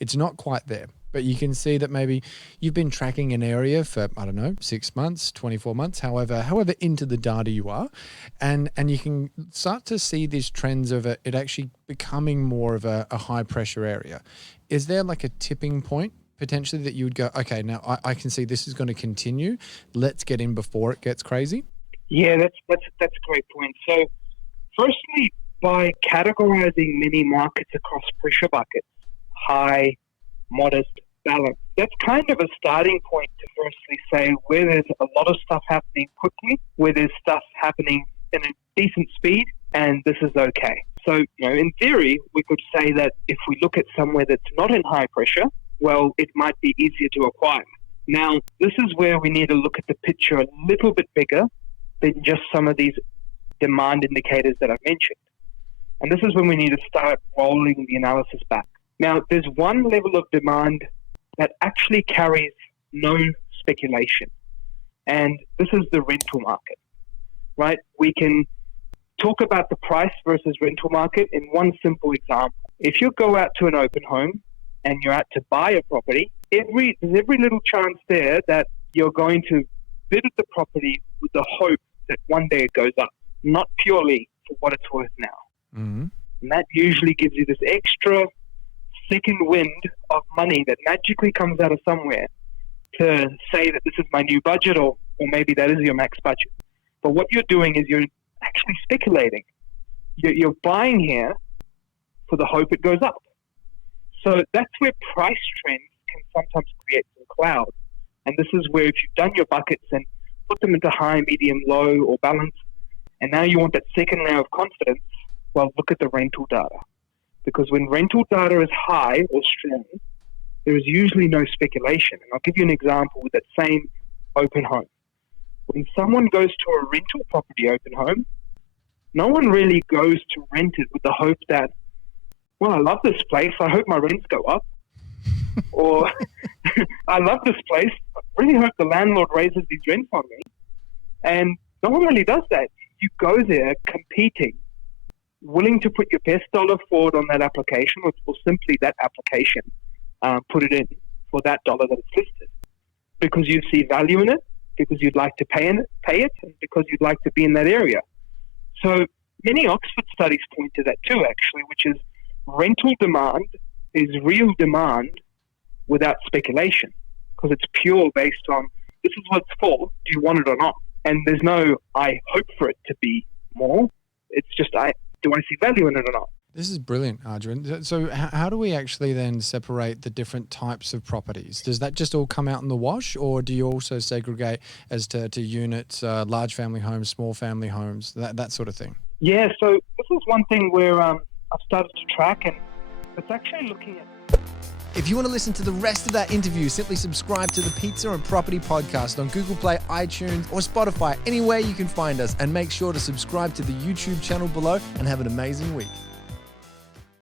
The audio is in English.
it's not quite there. But you can see that maybe you've been tracking an area for, I don't know, 6 months, 24 months, however into the data you are. And you can start to see these trends of it actually becoming more of a high pressure area. Is there like a tipping point potentially that you would go, okay, now I can see this is going to continue. Let's get in before it gets crazy? Yeah, that's a great point. So firstly, by categorizing many markets across pressure buckets, high, modest, balanced, that's kind of a starting point to firstly say where there's a lot of stuff happening quickly, where there's stuff happening in a decent speed, and this is okay. So, in theory, we could say that if we look at somewhere that's not in high pressure, well, it might be easier to acquire. Now, this is where we need to look at the picture a little bit bigger than just some of these demand indicators that I've mentioned. And this is when we need to start rolling the analysis back. Now, there's one level of demand that actually carries no speculation, and this is the rental market, right? We can talk about the price versus rental market in one simple example. If you go out to an open home and you're out to buy a property, there's every little chance there that you're going to bid at the property with the hope that one day it goes up, not purely for what it's worth now. Mm-hmm. And that usually gives you this extra second wind of money that magically comes out of somewhere to say that this is my new budget, or maybe that is your max budget. But what you're doing is you're actually speculating. You're buying here for the hope it goes up. So that's where price trends can sometimes create some cloud. And this is where if you've done your buckets and put them into high, medium, low, or balanced, and now you want that second layer of confidence, well, look at the rental data. Because when rental data is high or strong, there is usually no speculation. And I'll give you an example with that same open home. When someone goes to a rental property open home, no one really goes to rent it with the hope that, well, I love this place, I hope my rents go up. Or, I love this place, I really hope the landlord raises these rents on me. And no one really does that. You go there competing, willing to put your best dollar forward on that application, or simply that application, put it in for that dollar that it's listed, because you see value in it, because you'd like to pay it, and because you'd like to be in that area. So many Oxford studies point to that too, actually, which is rental demand is real demand without speculation, because it's pure based on, this is what it's for, do you want it or not? And there's no, I hope for it to be more. It's just, do I see value in it or not? This is brilliant, Arjun. So how do we actually then separate the different types of properties? Does that just all come out in the wash, or do you also segregate as to units, large family homes, small family homes, that sort of thing? Yeah, so this is one thing where I've started to track, and it's actually looking at... If you want to listen to the rest of that interview, simply subscribe to the Pizza and Property Podcast on Google Play, iTunes, or Spotify, anywhere you can find us. And make sure to subscribe to the YouTube channel below, and have an amazing week.